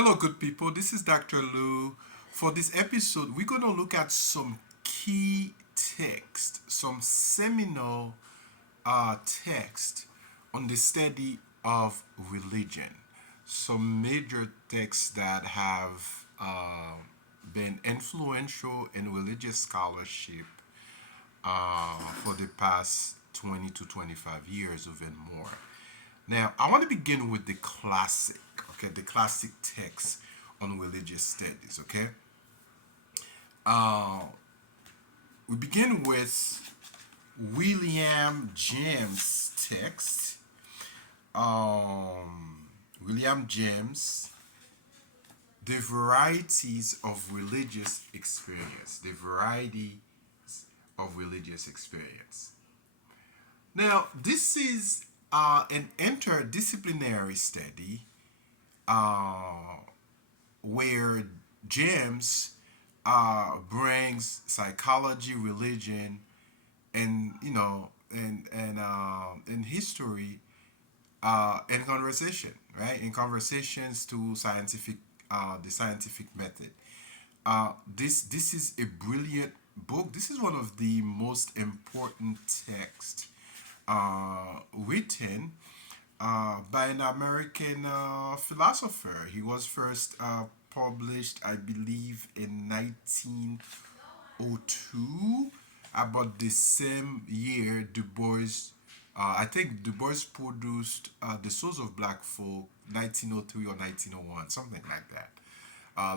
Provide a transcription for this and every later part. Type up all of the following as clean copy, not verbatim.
Hello, good people. This is Dr. Lou. For this episode, we're going to look at some key text, some seminal text on the study of religion. Some major texts that have been influential in religious scholarship for the past 20 to 25 years, even more. Now, I want to begin with the classic, okay, the classic text on religious studies, okay? Uh, we begin with William James' text. William James, The Varieties of Religious Experience. The Variety of Religious Experience. Now, this is an interdisciplinary study uh, where James brings psychology, religion, and and history in conversation, right? In conversations to scientific, the scientific method. This is a brilliant book. This is one of the most important texts written by an American philosopher. He was first published, I believe, in 1902. About the same year, Du Bois, I think Du Bois produced The Souls of Black Folk, 1903 or 1901, something like that.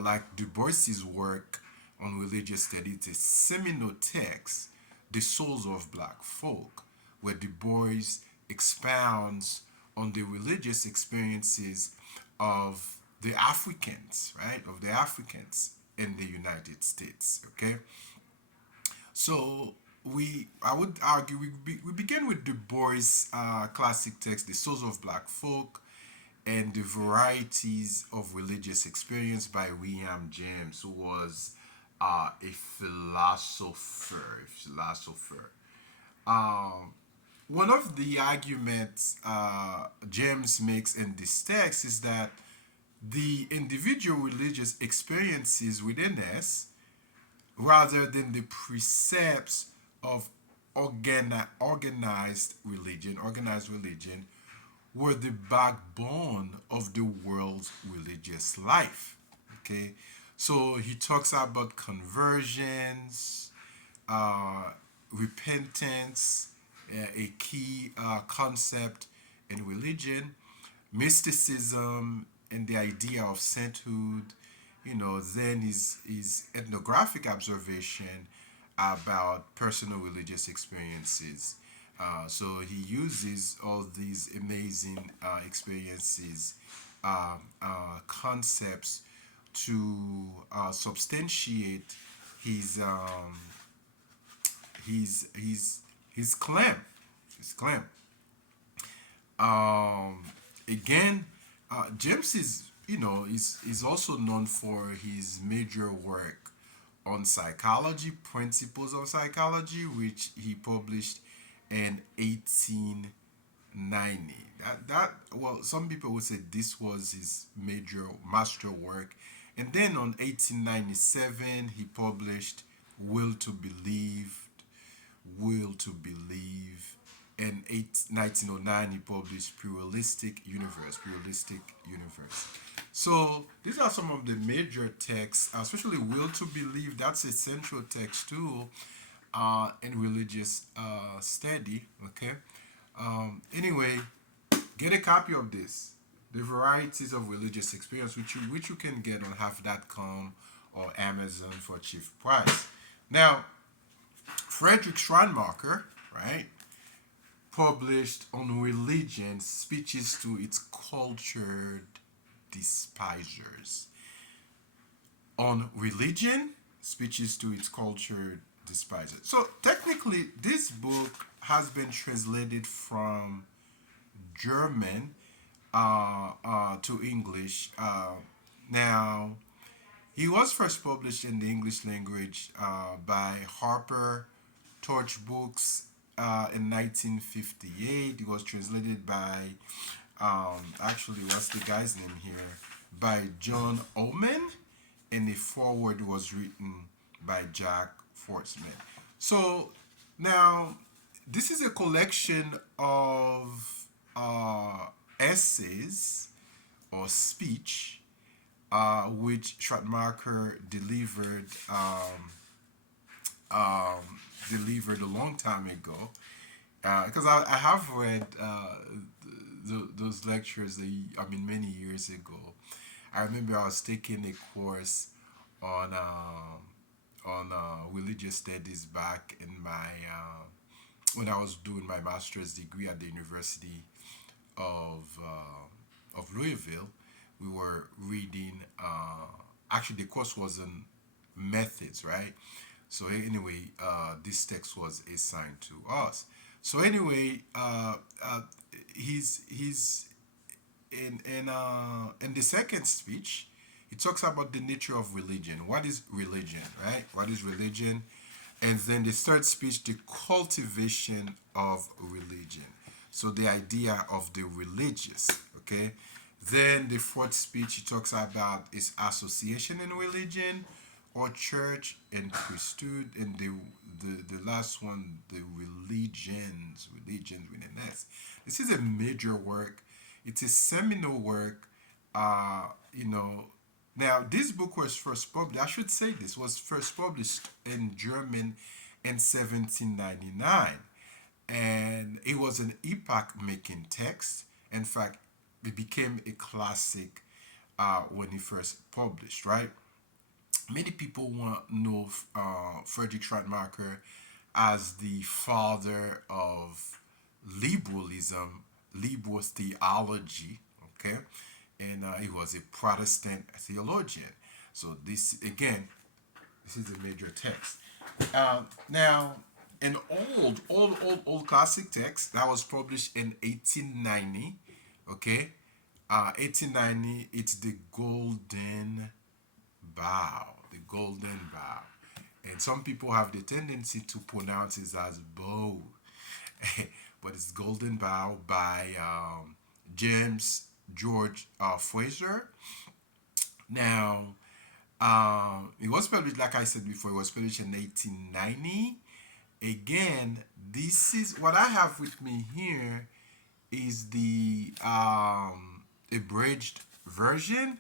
Like Du Bois's work on religious study, it's a seminal text, The Souls of Black Folk, where Du Bois expounds on the religious experiences of the Africans, right? Of the Africans in the United States, okay? So I would argue, we begin with Du Bois' classic text, The Souls of Black Folk, and the Varieties of Religious Experience by William James, who was a philosopher. Um, One of the arguments James makes in this text is that the individual religious experiences within us, rather than the precepts of organized religion, were the backbone of the world's religious life. Okay, so he talks about conversions, uh, repentance, a key concept in religion, mysticism, and the idea of sainthood. Then his ethnographic observation about personal religious experiences. So he uses all these amazing experiences, concepts to substantiate his um, his his his claim. His claim. Um, Again, James is also known for his major work on psychology, principles of psychology, which he published in 1890. Some people would say this was his major master work, and then on 1897 he published Will to Believe, Will to Believe. In 1909, he published Pluralistic Universe. So these are some of the major texts, especially Will to Believe. That's a central text too in religious study. Okay. Anyway, get a copy of this, The Varieties of Religious Experience, which you can get on half.com or Amazon for a cheap price. Now, Frederick Schleiermacher, right, published on religion speeches to its cultured despisers. On religion, speeches to its cultured despisers. So technically, this book has been translated from German to English. Now, he was first published in the English language by Harper Torch Books in 1958. It was translated by actually, what's the guy's name here? By John Oman, and the foreword was written by Jack Forsman. So now, this is a collection of essays or speech which Schratmacher delivered a long time ago. Because I have read those lectures, many years ago. I remember I was taking a course on religious studies back in my when I was doing my master's degree at the University of Louisville. We were reading. Actually, the course was on methods, right? So anyway, this text was assigned to us. So anyway, he's in the second speech, he talks about the nature of religion. What is religion, right? What is religion? And then the third speech, the cultivation of religion. So the idea of the religious, okay? Then the fourth speech, he talks about is association in religion or church and priesthood. And the last one, the religions with an S. This is a major work. It's a seminal work. Uh, you know, Now this book was first published. I should say this was first published in German in 1799, and it was an epoch-making text. In fact, it became a classic when it first published. Right? Many people want to know Friedrich Schleiermacher as the father of liberalism, liberal theology. Okay, and he was a Protestant theologian. So this again, this is a major text. Now, an old classic text that was published in 1890. Okay, 1890. It's the Golden Bough. The Golden Bough. And some people have the tendency to pronounce it as bow, but it's Golden Bough by James George Fraser. Now, it was published, like I said before, it was published in 1890. Again, this is what I have with me here is the abridged version,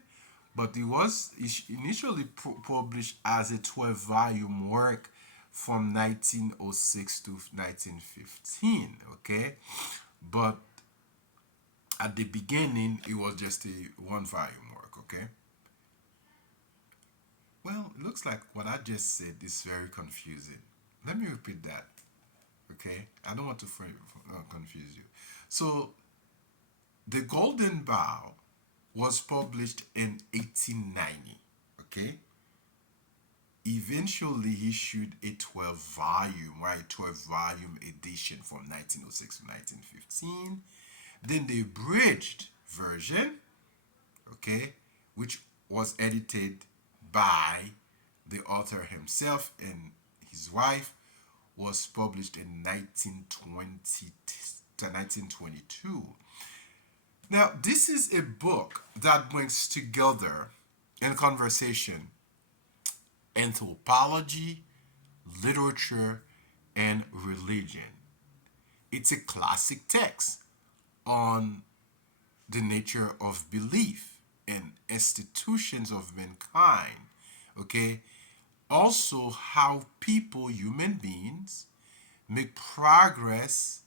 but it was initially published as a 12-volume work from 1906 to 1915. Okay, but at the beginning it was just a one-volume work. Okay, well, it looks like what I just said is very confusing. Let me repeat that. Okay, I don't want to confuse you. So the Golden Bough was published in 1890. Okay, eventually issued a 12 volume, right? 12-volume edition from 1906 to 1915. Then the abridged version, okay, which was edited by the author himself and his wife, was published in 1920 to 1922. Now, this is a book that brings together in conversation anthropology, literature, and religion. It's a classic text on the nature of belief and institutions of mankind. Okay? Also, how people, human beings, make progress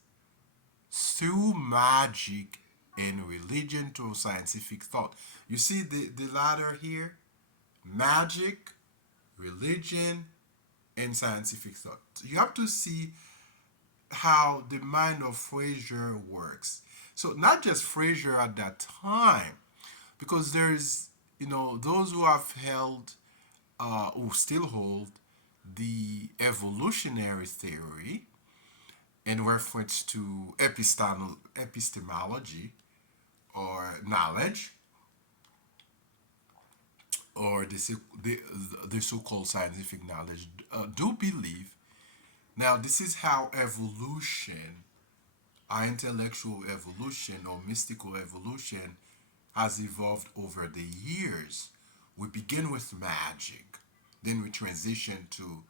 through magic and religion to scientific thought. You see the ladder here? Magic, religion, and scientific thought. You have to see how the mind of Fraser works. So not just Fraser at that time, because there's those who have held, who still hold the evolutionary theory in reference to epistemology or knowledge, or the so-called scientific knowledge, do believe. Now, this is how evolution our intellectual evolution or mystical evolution has evolved over the years. We begin with magic, then we transition to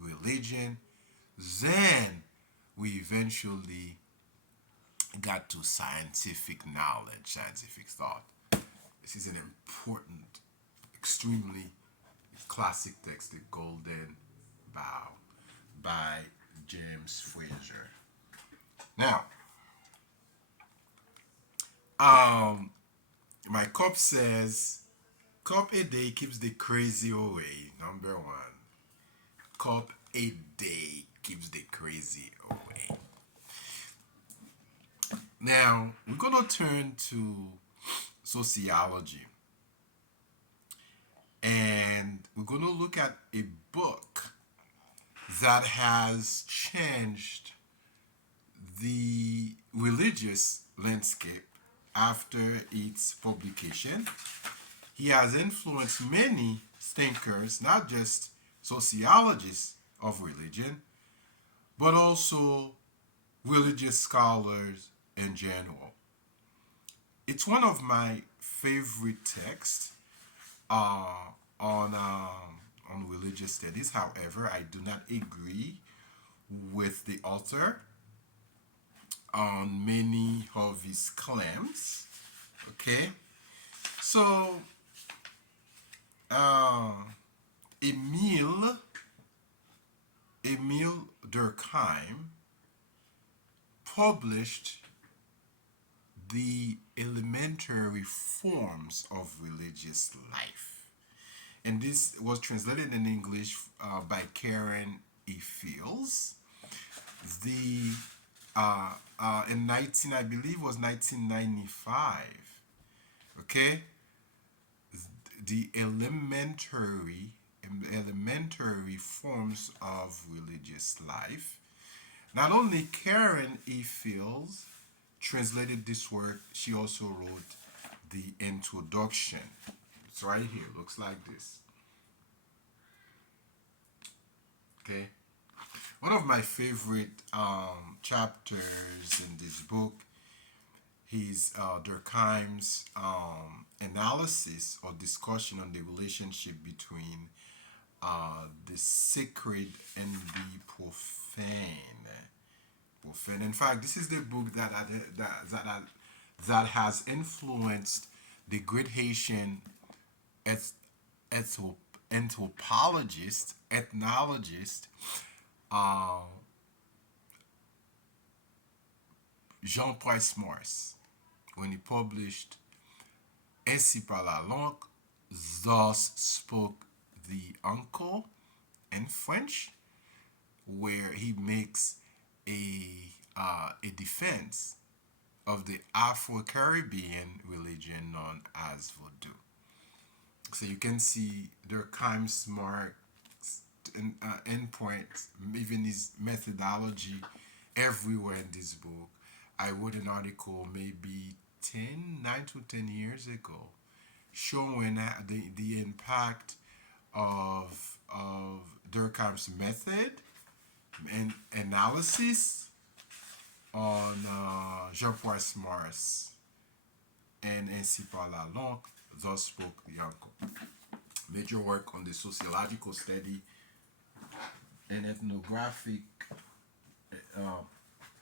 religion, then we eventually got to scientific knowledge, scientific thought. This is an important, extremely classic text, The Golden Bough by James Fraser. Now, my cup says, cup a day keeps the crazy away. Number one, cup a day keeps the crazy away. Now, we're going to turn to sociology. And we're going to look at a book that has changed the religious landscape after its publication. He has influenced many thinkers, not just sociologists of religion, but also religious scholars in general. It's one of my favorite texts on religious studies. However, I do not agree with the author on many of his claims. Okay, so uh, Emile Emile Durkheim published the elementary forms of religious life, and this was translated in English by Karen E. Fields. The in 19, I believe, was 1995. Okay, the elementary forms of religious life. Not only Karen E. Fields translated this work, she also wrote the introduction. It's right here. Looks like this. Okay. One of my favorite chapters in this book is Durkheim's analysis or discussion on the relationship between the sacred and the profane. In fact, this is the book that has influenced the great Haitian eth- anthropologist, ethnologist, uh, Jean Price Morse, when he published Ainsi par la langue, thus spoke the uncle in French, where he makes a defense of the Afro-Caribbean religion known as Vodou. So you can see Durkheim's marks and endpoints, even his methodology, everywhere in this book. I wrote an article maybe 9 to 10 years ago showing the impact of Durkheim's method and analysis on Jean-Paul Mars and Ainsi par la langue, thus spoke the uncle. Major work on the sociological study and ethnographic uh,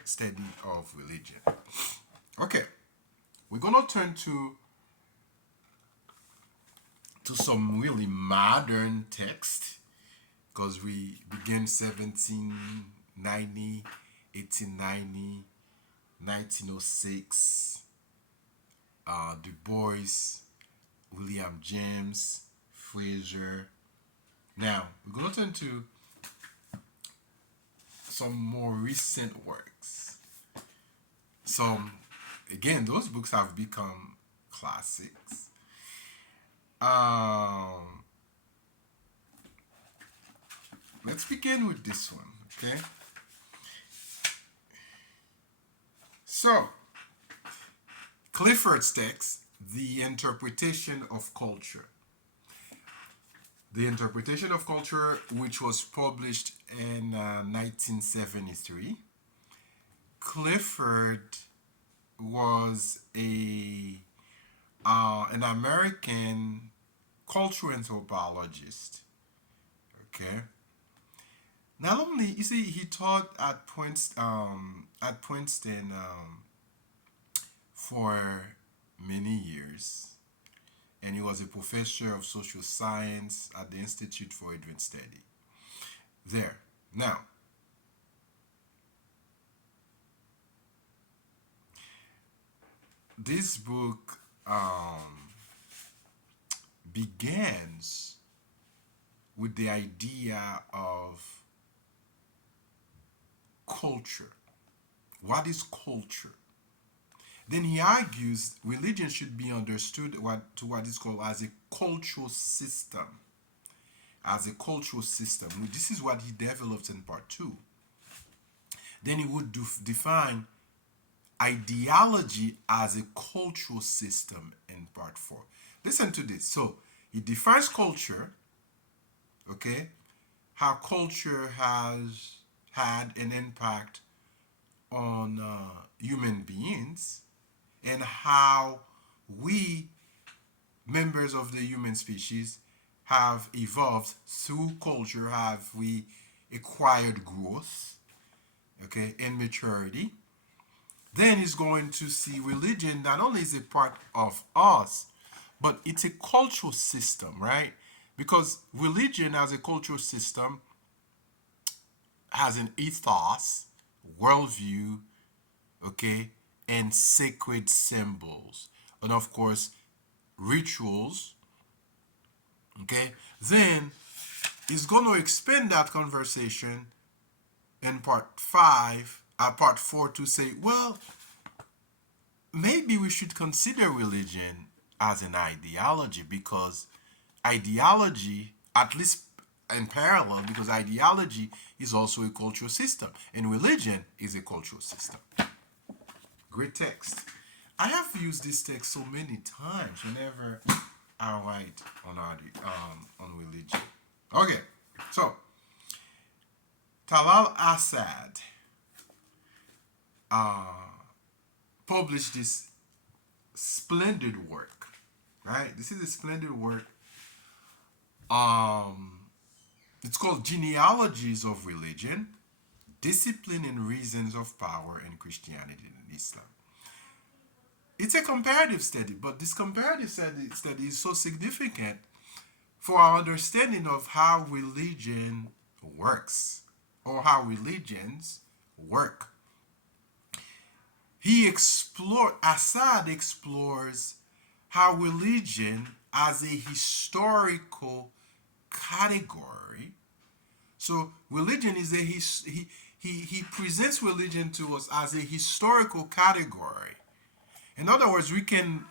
study of religion. Okay, we're gonna turn to some really modern text because we begin 1790, 1890, 1906, Du Bois, William James, Fraser. Now, we're going to turn to some more recent works. Some, again, those books have become classics. Um, let's begin with this one, okay? So, Clifford's text, The Interpretation of Culture. The Interpretation of Culture, which was published in 1973, Clifford was an American cultural anthropologist. Okay. Not only you see he taught at Princeton for many years, and he was a professor of social science at the Institute for Advanced Study. There. Now, this book begins with the idea of culture. What is culture? Then he argues religion should be understood to what is called as a cultural system. As a cultural system. This is what he develops in part two. Then he would define ideology as a cultural system in part four. Listen to this. So he defines culture, okay, how culture has had an impact on human beings, and how we, members of the human species, have evolved through culture, have we acquired growth, okay, and maturity. Then he's going to see religion not only is a part of us, but it's a cultural system, right? Because religion as a cultural system has an ethos, worldview, okay, and sacred symbols, and of course, rituals, okay. Then he's going to expand that conversation in part four, to say, well, maybe we should consider religion as an ideology, because ideology, at least in parallel, because ideology is also a cultural system and religion is a cultural system. Great text. I have used this text so many times whenever I write on religion. Okay, so Talal Assad published this splendid work, right? This is a splendid work. It's called Genealogies of Religion, Discipline and Reasons of Power in Christianity and Islam. It's a comparative study, but this comparative study is so significant for our understanding of how religion works, or how religions work. Assad explores how religion as a historical category. So religion is he presents religion to us as a historical category. In other words, we can